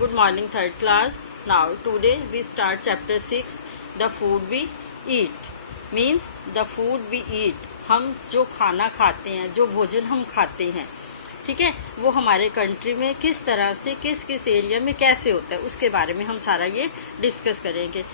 Good morning, third class. Now, today we start chapter 6, the food we eat. Means the food we eat. हम जो खाना खाते हैं, जो भोजन हम खाते हैं, ठीक है, वो हमारे कंट्री में किस तरह से किस किस एरिया में कैसे होता है, उसके बारे में हम सारा ये डिस्कस करेंगे.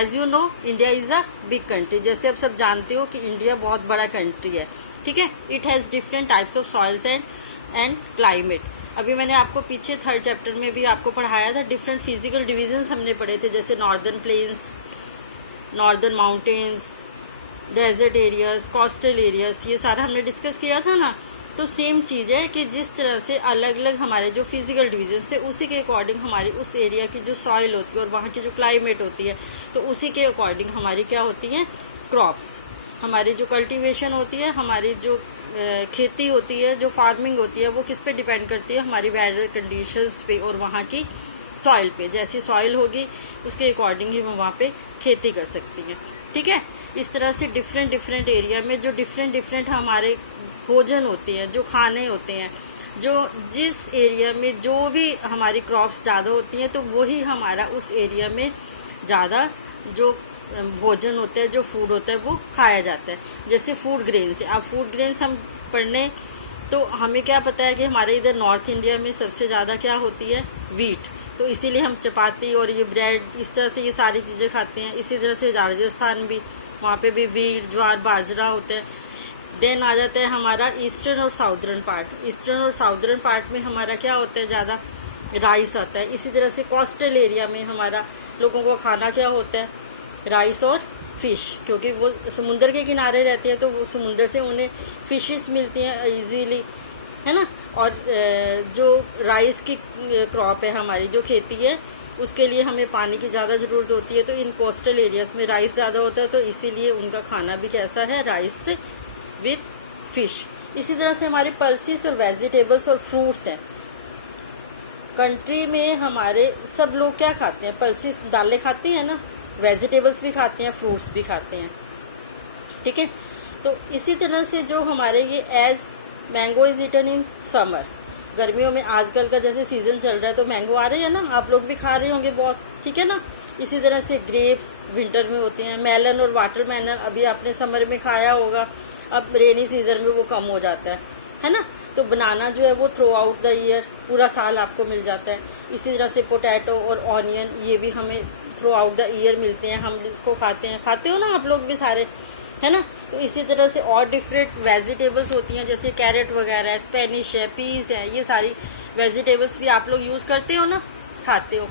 As you know, India is a big country. जैसे आप सब जानते हो कि इंडिया बहुत बड़ा कंट्री है, ठीक है. It has different types of soils and climate. अभी मैंने आपको पीछे थर्ड चैप्टर में भी आपको पढ़ाया था. डिफरेंट फिजिकल डिविजन्स हमने पढ़े थे, जैसे northern plains, northern mountains, desert areas, coastal areas, ये सारा हमने डिस्कस किया था ना. तो सेम चीज़ है कि जिस तरह से अलग अलग हमारे जो फिजिकल डिविजन्स थे, उसी के अकॉर्डिंग हमारी उस एरिया की जो सॉइल होती है और वहाँ की जो क्लाइमेट होती है, तो उसी के अकॉर्डिंग हमारी क्या होती हैं क्रॉप्स. हमारी जो कल्टीवेशन होती है, हमारी जो खेती होती है, जो फार्मिंग होती है, वो किस पे डिपेंड करती है, हमारी वेदर कंडीशंस पे और वहाँ की सॉइल पे. जैसी सॉइल होगी उसके अकॉर्डिंग ही हम वहाँ पे खेती कर सकती हैं, ठीक है. इस तरह से डिफरेंट एरिया में जो डिफरेंट हमारे भोजन होते हैं, जो खाने होते हैं, जो जिस एरिया में जो भी हमारी क्रॉप्स ज़्यादा होती हैं, तो वही हमारा उस एरिया में ज़्यादा जो भोजन होता है, जो फूड होता है, वो खाया जाता है. जैसे फूड ग्रेन्स. अब फूड ग्रेन्स हम पढ़ने तो हमें क्या पता है कि हमारे इधर नॉर्थ इंडिया में सबसे ज़्यादा क्या होती है, वीट. तो इसीलिए हम चपाती और ये ब्रेड, इस तरह से ये सारी चीज़ें खाते हैं. इसी तरह से राजस्थान भी, वहाँ पे भी वीट, ज्वार, बाजरा होता है. देन आ जाता है हमारा ईस्टर्न और साउदर्न पार्ट. ईस्टर्न और साउदर्न पार्ट में हमारा क्या होता है, ज़्यादा राइस आता है. इसी तरह से कोस्टल एरिया में हमारा लोगों को खाना क्या होता है, राइस और फिश, क्योंकि वो समुंदर के किनारे रहते हैं, तो वो समुंदर से उन्हें फिशेस मिलती हैं इजीली, है ना. और जो राइस की क्रॉप है, हमारी जो खेती है, उसके लिए हमें पानी की ज़्यादा ज़रूरत होती है. तो इन कोस्टल एरियाज में राइस ज़्यादा होता है, तो इसीलिए उनका खाना भी कैसा है, राइस विथ फिश. इसी तरह से हमारे पल्सेस और वेजिटेबल्स और फ्रूट्स हैं. कंट्री में हमारे सब लोग क्या खाते हैं, पल्सेस, दालें खाती हैं ना, वेजिटेबल्स भी खाते हैं, फ्रूट्स भी खाते हैं, ठीक है. तो इसी तरह से जो हमारे ये as mango is eaten in summer, गर्मियों में आजकल का जैसे सीजन चल रहा है, तो मैंगो आ रहे हैं ना, आप लोग भी खा रहे होंगे बहुत, ठीक है ना. इसी तरह से ग्रेप्स विंटर में होते हैं. मेलन और वाटरमेलन अभी आपने समर में खाया होगा, अब रेनी सीजन में वो कम हो जाता है ना. तो बनाना जो है वो थ्रू आउट द ईयर, पूरा साल आपको मिल जाता है. इसी तरह से पोटैटो और ऑनियन, ये भी हमें थ्रू आउट द ईयर मिलते हैं. हम इसको खाते हो ना आप लोग भी सारे, है ना. तो इसी तरह से और डिफरेंट वेजिटेबल्स होती हैं, जैसे कैरेट वगैरह, स्पेनिश है, पीस है, ये सारी वेजिटेबल्स भी आप लोग यूज़ करते हो ना, खाते हो.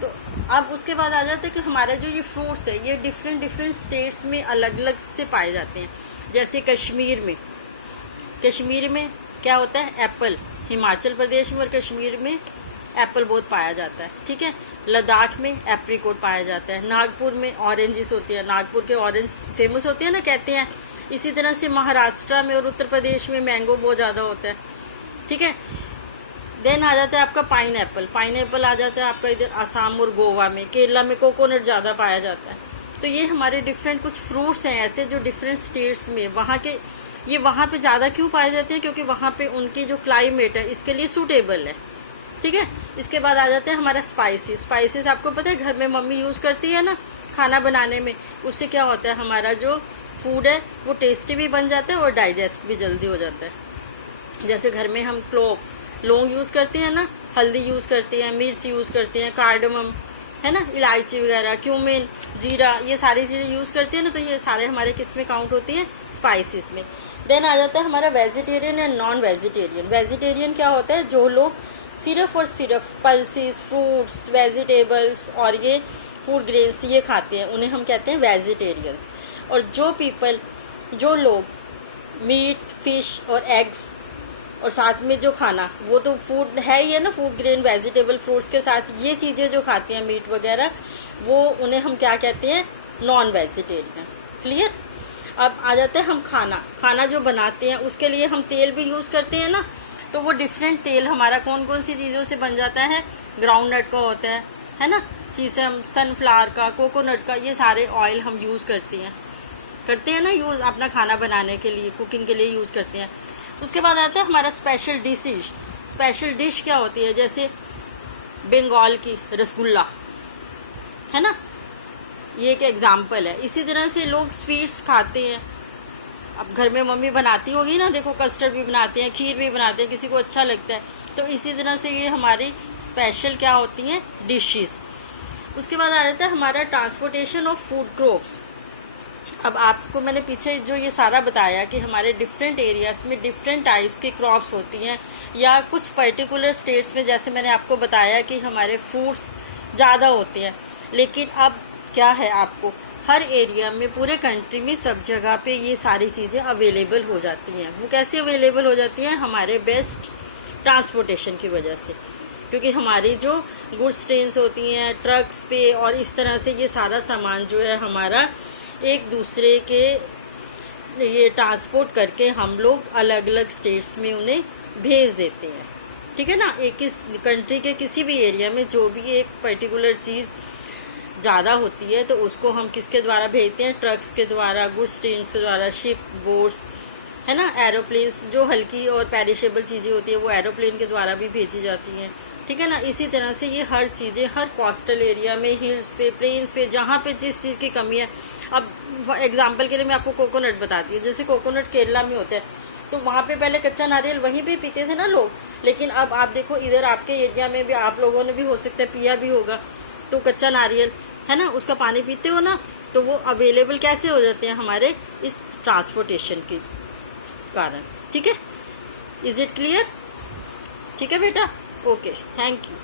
तो अब उसके बाद आ जाता है कि हमारा जो ये फ्रूट्स है, ये डिफरेंट स्टेट्स में अलग अलग से पाए जाते हैं. जैसे कश्मीर में क्या होता है, एप्पल. हिमाचल प्रदेश में और कश्मीर में एप्पल बहुत पाया जाता है, ठीक है. लद्दाख में एप्रिकॉट पाया जाता है. नागपुर में ऑरेंजेस होती है, नागपुर के ऑरेंज फेमस होते हैं ना, कहते हैं. इसी तरह से महाराष्ट्र में और उत्तर प्रदेश में मैंगो बहुत ज़्यादा होता है, ठीक है. देन आ जाता है आपका पाइन एप्पल आ जाता है आपका इधर आसाम और गोवा में. केरला में कोकोनट ज़्यादा पाया जाता है. तो ये हमारे डिफरेंट कुछ फ्रूट्स हैं ऐसे, जो डिफरेंट स्टेट्स में वहाँ पे ज़्यादा क्यों पाए जाते हैं, क्योंकि वहाँ पे उनकी जो क्लाइमेट है इसके लिए सूटेबल है, ठीक है. इसके बाद आ जाते हैं हमारा स्पाइसेस. आपको पता है घर में मम्मी यूज़ करती है ना खाना बनाने में. उससे क्या होता है, हमारा जो फूड है वो टेस्टी भी बन जाता है और डाइजेस्ट भी जल्दी हो जाता है. जैसे घर में हम लौंग यूज़ करते हैं ना, हल्दी यूज़ करते हैं, मिर्च यूज़ करते हैं, कार्डमम, है ना, इलायची वगैरह, क्यूमिन, जीरा, ये सारी चीज़ें यूज़ करते हैं ना. तो ये सारे हमारे किस में काउंट होती हैं, स्पाइसेस में. देन आ जाता है हमारा vegetarian and non vegetarian. Vegetarian क्या होता है, जो लोग सिर्फ और सिर्फ पल्सेस, फ्रूट्स, वेजिटेबल्स और ये फूड ग्रेन्स ये खाते हैं, उन्हें हम कहते हैं वेजिटेरियंस. और जो लोग मीट, फिश और एग्स और साथ में जो खाना, वो तो फूड है ही है ना, फूड ग्रेन, वेजिटेबल, फ्रूट्स के साथ ये चीज़ें जो खाती हैं, मीट वगैरह, वो उन्हें हम क्या कहते हैं, नॉन वेजिटेरियन. क्लियर. अब आ जाते हैं हम खाना जो बनाते हैं, उसके लिए हम तेल भी यूज़ करते हैं ना. तो वो डिफरेंट तेल हमारा कौन सी चीज़ों से बन जाता है, ग्राउंडनट का होता है ना, सीसम, सनफ्लावर का, कोकोनट का, ये सारे ऑयल हम यूज़ करते हैं ना, यूज़ अपना खाना बनाने के लिए, कुकिंग के लिए यूज़ करते हैं. उसके बाद आता है हमारा स्पेशल डिश. क्या होती है, जैसे बंगाल की रसगुल्ला, है ना, ये एक एग्जाम्पल है। इसी तरह से लोग स्वीट्स खाते हैं। अब घर में मम्मी बनाती होगी ना, देखो कस्टर्ड भी बनाते हैं, खीर भी बनाते हैं, किसी को अच्छा लगता है। तो इसी तरह से ये हमारी स्पेशल क्या होती हैं, डिशेस। उसके बाद आ जाता है हमारा ट्रांसपोर्टेशन ऑफ फूड क्रॉप्स। अब आपको मैंने पीछे जो ये सारा बताया कि हमारे डिफरेंट एरियाज में डिफरेंट टाइप्स की क्रॉप्स होती हैं, या कुछ पर्टिकुलर स्टेट्स में जैसे मैंने आपको बताया कि हमारे फ्रूट्स ज़्यादा होते हैं। लेकिन अब क्या है, आपको हर एरिया में, पूरे कंट्री में, सब जगह पे ये सारी चीज़ें अवेलेबल हो जाती हैं। वो कैसे अवेलेबल हो जाती हैं, हमारे बेस्ट ट्रांसपोर्टेशन की वजह से। क्योंकि हमारी जो गुड्स ट्रेन्स होती हैं ट्रक्स पे, और इस तरह से ये सारा सामान जो है हमारा एक दूसरे के ये ट्रांसपोर्ट करके हम लोग अलग अलग स्टेट्स में उन्हें भेज देते हैं। ठीक है ना, एक इस कंट्री के किसी भी एरिया में जो भी एक पर्टिकुलर चीज़ ज़्यादा होती है तो उसको हम किसके द्वारा भेजते हैं, ट्रक्स के द्वारा, गुड्स ट्रेन्स के द्वारा, शिप, बोट्स, है ना, एरोप्लेन्स, जो हल्की और पेरिशेबल चीज़ें होती है वो एरोप्लेन के द्वारा भी भेजी जाती हैं। ठीक है ना, इसी तरह से ये हर चीज़ें हर कोस्टल एरिया में, हिल्स पे, प्लेन्स पे, जहाँ पे जिस चीज़ की कमी है। अब एग्जांपल के लिए मैं आपको कोकोनट बताती हूँ। जैसे कोकोनट केरला में होता है, तो वहाँ पे पहले कच्चा नारियल वहीं पे पीते थे ना लोग। लेकिन अब आप देखो इधर आपके एरिया में भी आप लोगों ने भी हो सकता है पिया भी होगा, तो कच्चा नारियल है ना, उसका पानी पीते हो ना, तो वो अवेलेबल कैसे हो जाते हैं, हमारे इस ट्रांसपोर्टेशन के कारण। ठीक है, इज इट क्लियर? ठीक है बेटा, ओके, थैंक यू।